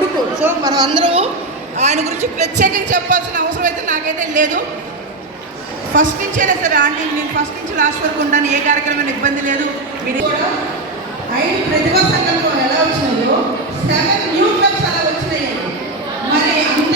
కొడుకు. సో మనం అందరూ ఆయన గురించి ప్రత్యేకంగా చెప్పాల్సిన అవసరం అయితే నాకైతే లేదు. ఫస్ట్ నుంచేనే సరే ఆంటీ నేను ఫస్ట్ నుంచి లాస్ట్ వరకు ఉంటాను. ఏ కార్యక్రమం ఇబ్బంది లేదు. మీరు ఐదు ప్రతిభా సంఘంలో ఎలా వచ్చినాయో సెవెన్ న్యూ క్లబ్స్ అలా వచ్చినాయి. మరి అంత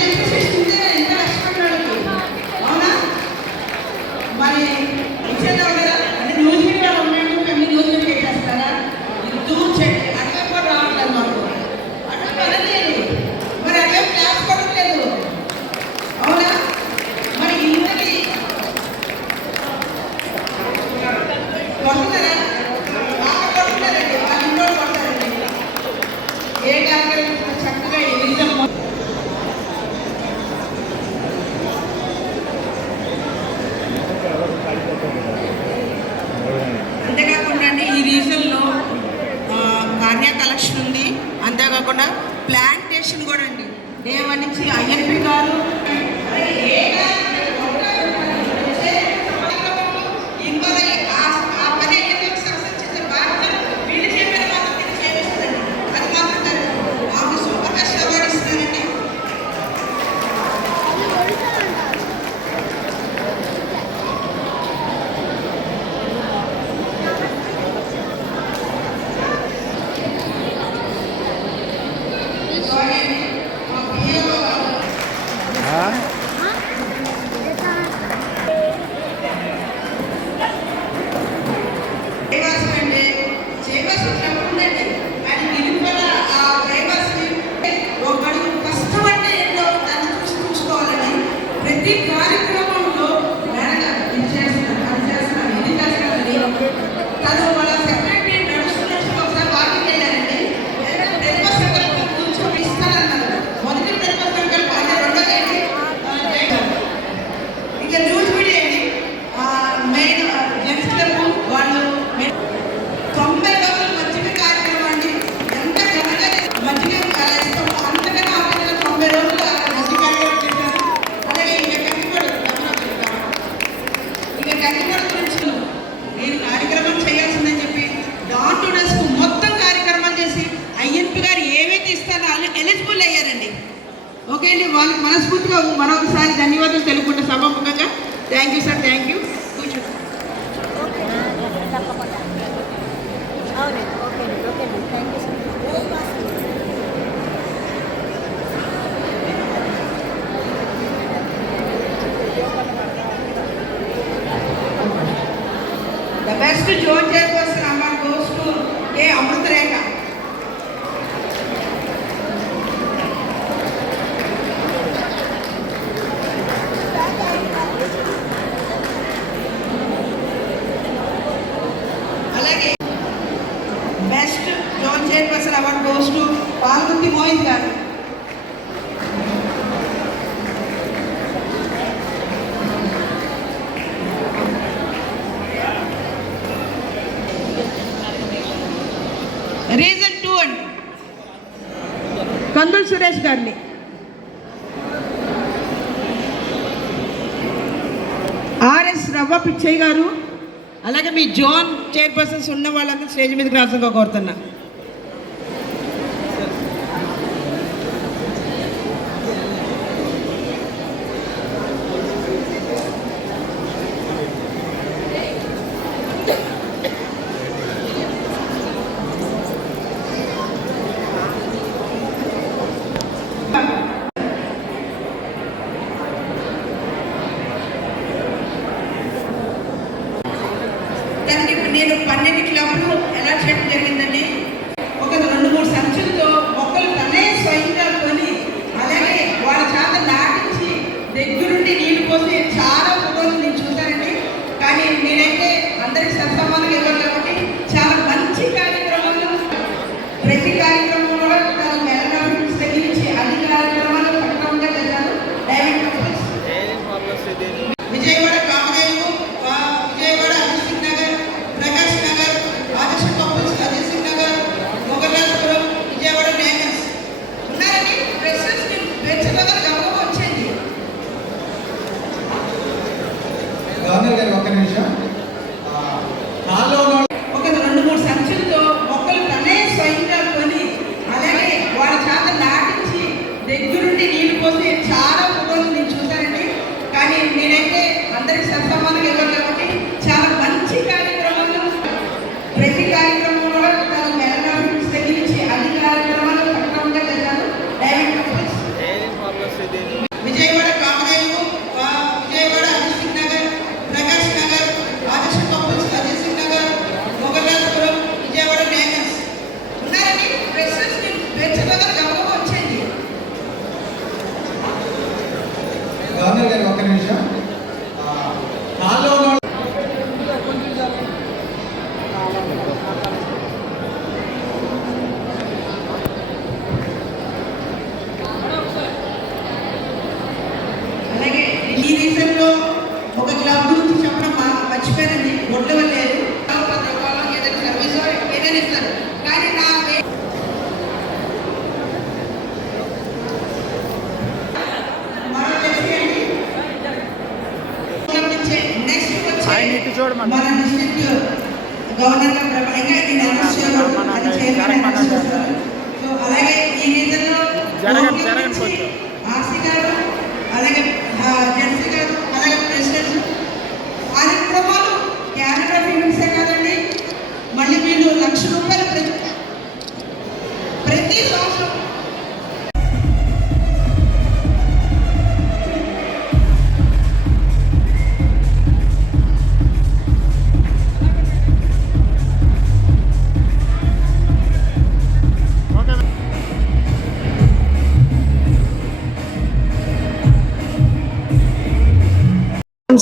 రీజన్ టూ అండి. కందులు సురేష్ గారిని. ఆర్ఎస్ రవ్వ పిచ్చయ్య గారు. అలాగే మీ జోన్ చైర్పర్సన్స్ ఉన్న వాళ్ళందరూ స్టేజ్ మీదకి రాసంగా కోరుతున్నా. మన డిస్ట్రిక్ట్ గవర్నర్ ప్రబలంగా దీన్ని అనౌన్స్ చేయాలి. అది చైర్మన్ అనౌన్స్ చేస్తారు. సో అలాగే ఈ రీజన్లో. ఆర్సీ గారు అలాగే జెడ్సీ గారు అలాగే ప్రెసిడెంట్ కార్యక్రమాలు క్యానడా ఫిలిమ్సే కాదండి మళ్ళీ వీళ్ళు లక్ష రూపాయలు ప్రతి ప్రతి సంవత్సరం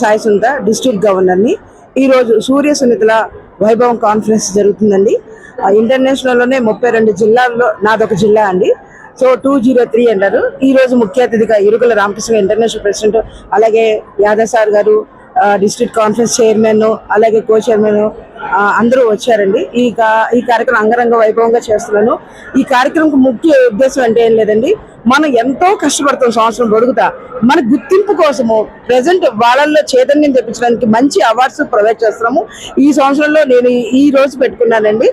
సాయి సునీత డిస్ట్రిక్ట్ గవర్నర్ని. ఈరోజు సూర్య సునీతల వైభవం కాన్ఫరెన్స్ జరుగుతుందండి. ఇంటర్నేషనల్లోనే ముప్పై రెండు జిల్లాల్లో నాదొక జిల్లా అండి. సో టూ జీరో త్రీ అంటారు. ఈ రోజు ముఖ్య అతిథిగా ఇరుకుల రామకృష్ణ ఇంటర్నేషనల్ ప్రెసిడెంట్ అలాగే యాదవ్ సార్ గారు డిస్ట్రిక్ట్ కాన్ఫరెన్స్ చైర్మన్ అలాగే కో చైర్మన్ అందరూ వచ్చారండి. ఈ కా ఈ కార్యక్రమం అంగరంగ వైభవంగా చేస్తున్నాను. ఈ కార్యక్రమం ముఖ్య ఉద్దేశం అంటే ఏం లేదండి. మనం ఎంతో కష్టపడతాం సంవత్సరం పొడుగుతా మన గుర్తింపు కోసము ప్రజెంట్ వాళ్ళల్లో చైతన్యం తెప్పించడానికి మంచి అవార్డ్స్ ప్రొవైడ్ చేస్తున్నాము. ఈ సంవత్సరంలో నేను ఈ- రోజు పెట్టుకున్నానండి.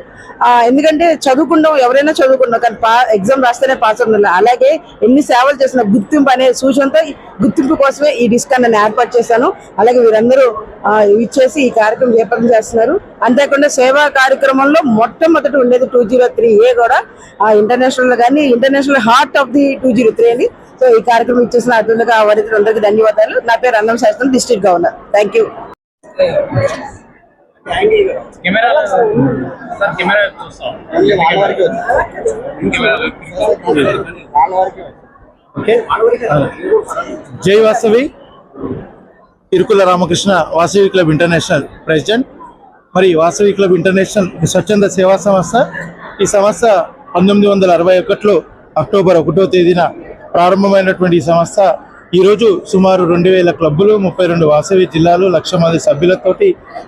ఎందుకంటే చదువుకుంటాం ఎవరైనా చదువుకుంటాం కానీ పా ఎగ్జామ్ రాస్తేనే పాస్ అవుతుంది అలాగే ఎన్ని సేవలు చేసిన గుర్తింపు అనే సూచనతో ఈ గుర్తింపు కోసమే ఈ డిస్కౌంట్ నేను ఏర్పాటు చేశాను. అలాగే వీరందరూ ఇచ్చేసి ఈ కార్యక్రమం చేపట్టం చేస్తున్నారు. అంతేకాకుండా సేవా కార్యక్రమంలో మొట్టమొదటి ఉండేది టూ జీరో త్రీ ఏ కూడా ఇంటర్నేషనల్ కానీ international heart of the two zero three అని సో ఈ కార్యక్రమం ఇచ్చేసిన అతనులుగా అందరికీ ధన్యవాదాలు. నా పేరు అన్నం శాస్త్రం district governor thank you camera sir camera చూస్తాం. జై Vasavi. Irukula Ramakrishna Vasavi club international president. మరి వాసవి క్లబ్ ఇంటర్నేషనల్ స్వచ్ఛంద సేవా సంస్థ ఈ సంస్థ పంతొమ్మిది వందల అరవై ఒకటిలో అక్టోబర్ ఒకటో తేదీన ప్రారంభమైనటువంటి ఈ సంస్థ. ఈరోజు సుమారు రెండు వేల క్లబ్బులు ముప్పై రెండు వాసవి జిల్లాలు లక్ష మంది సభ్యులతోటి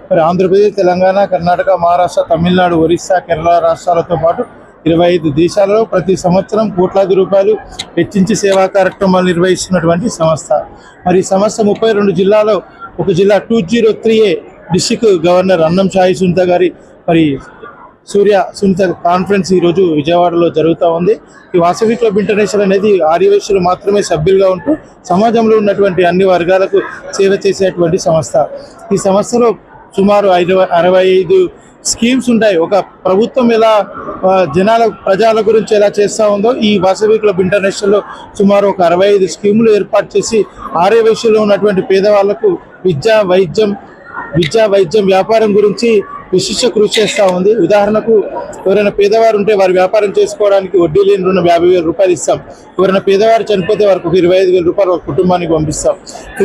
మరి ఆంధ్రప్రదేశ్ తెలంగాణ కర్ణాటక మహారాష్ట్ర తమిళనాడు ఒరిస్సా కేరళ రాష్ట్రాలతో పాటు ఇరవై ఐదు దేశాలలో ప్రతి సంవత్సరం కోట్లాది రూపాయలు వెచ్చించి సేవా కార్యక్రమాలు నిర్వహిస్తున్నటువంటి సంస్థ. మరి ఈ సంస్థ ముప్పై రెండు జిల్లాలో ఒక జిల్లా two zero three A district governor Annam షాయి Sunitha గారి మరి సూర్య సునీత కాన్ఫరెన్స్ ఈ రోజు విజయవాడలో జరుగుతూ ఉంది. ఈ వాసవి క్లబ్ ఇంటర్నేషనల్ అనేది ఆర్యవేశ్యులు మాత్రమే సభ్యులుగా ఉంటూ సమాజంలో ఉన్నటువంటి అన్ని వర్గాలకు సేవ చేసేటువంటి సంస్థ. ఈ సంస్థలో సుమారు ఐదు అరవై ఐదు స్కీమ్స్ ఉంటాయి. ఒక ప్రభుత్వం ఎలా జనాల ప్రజల గురించి ఎలా చేస్తూ ఉందో ఈ వాసవి క్లబ్ ఇంటర్నేషనల్లో సుమారు ఒక అరవై ఐదు స్కీములు ఏర్పాటు చేసి ఆర్యవైశ్యులో ఉన్నటువంటి పేదవాళ్ళకు విద్య వైద్యం విద్యా వైద్యం వ్యాపారం గురించి విశిష్ట కృషి చేస్తూ ఉంది. ఉదాహరణకు ఎవరైనా పేదవారు ఉంటే వారి వ్యాపారం చేసుకోవడానికి వడ్డీ లేని రుణం యాభై వేల రూపాయలు ఇస్తాం. ఎవరైనా పేదవారు చనిపోతే వారికి ఒక ఇరవై ఐదు వేల రూపాయలు ఒక కుటుంబానికి పంపిస్తాం.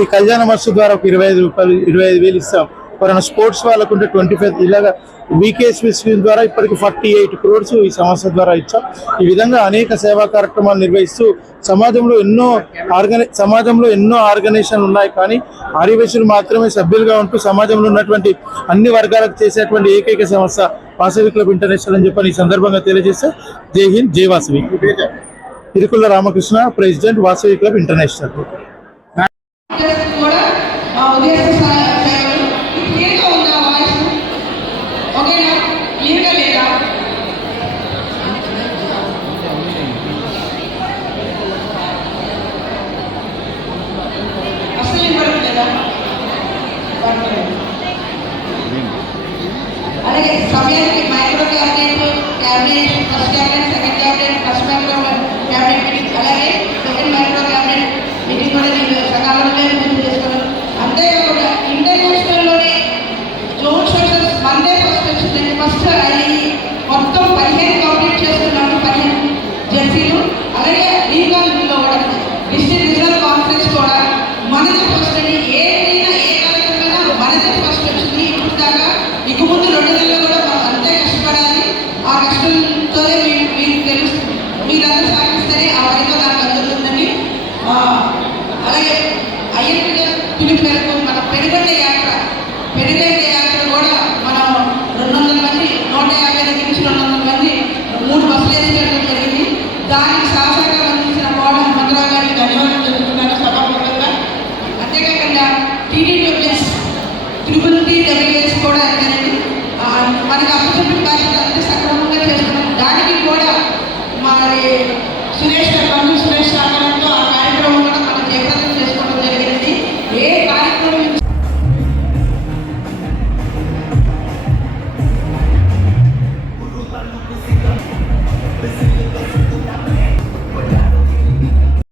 ఈ కళ్యాణ మస్తు ద్వారా ఒక ఇరవై ఐదు రూపాయలు ఇరవై ఐదు వేలు ఇస్తాం. ఎవరైనా స్పోర్ట్స్ వాళ్ళకు ఉంటే ట్వంటీ ఫైవ్ ఇలాగా వీకేఎస్పీ స్కీమ్ ద్వారా ఇప్పటికి ఫార్టీ ఎయిట్ క్రోర్స్ ఈ సంస్థ ద్వారా ఇచ్చాం. ఈ విధంగా అనేక సేవా కార్యక్రమాలు నిర్వహిస్తూ సమాజంలో ఎన్నో ఆర్గనై సమాజంలో ఎన్నో ఆర్గనైజేషన్లు ఉన్నాయి కానీ ఆర్యవేశులు మాత్రమే సభ్యులుగా ఉంటూ సమాజంలో ఉన్నటువంటి అన్ని వర్గాలకు చేసేటువంటి ఏకైక సంస్థ వాసవి క్లబ్ ఇంటర్నేషనల్ అని చెప్పని ఈ సందర్భంగా తెలియజేస్తే జై హింద్ జై Vasavi. Irukula Ramakrishna president Vasavi club international. por ejemplo,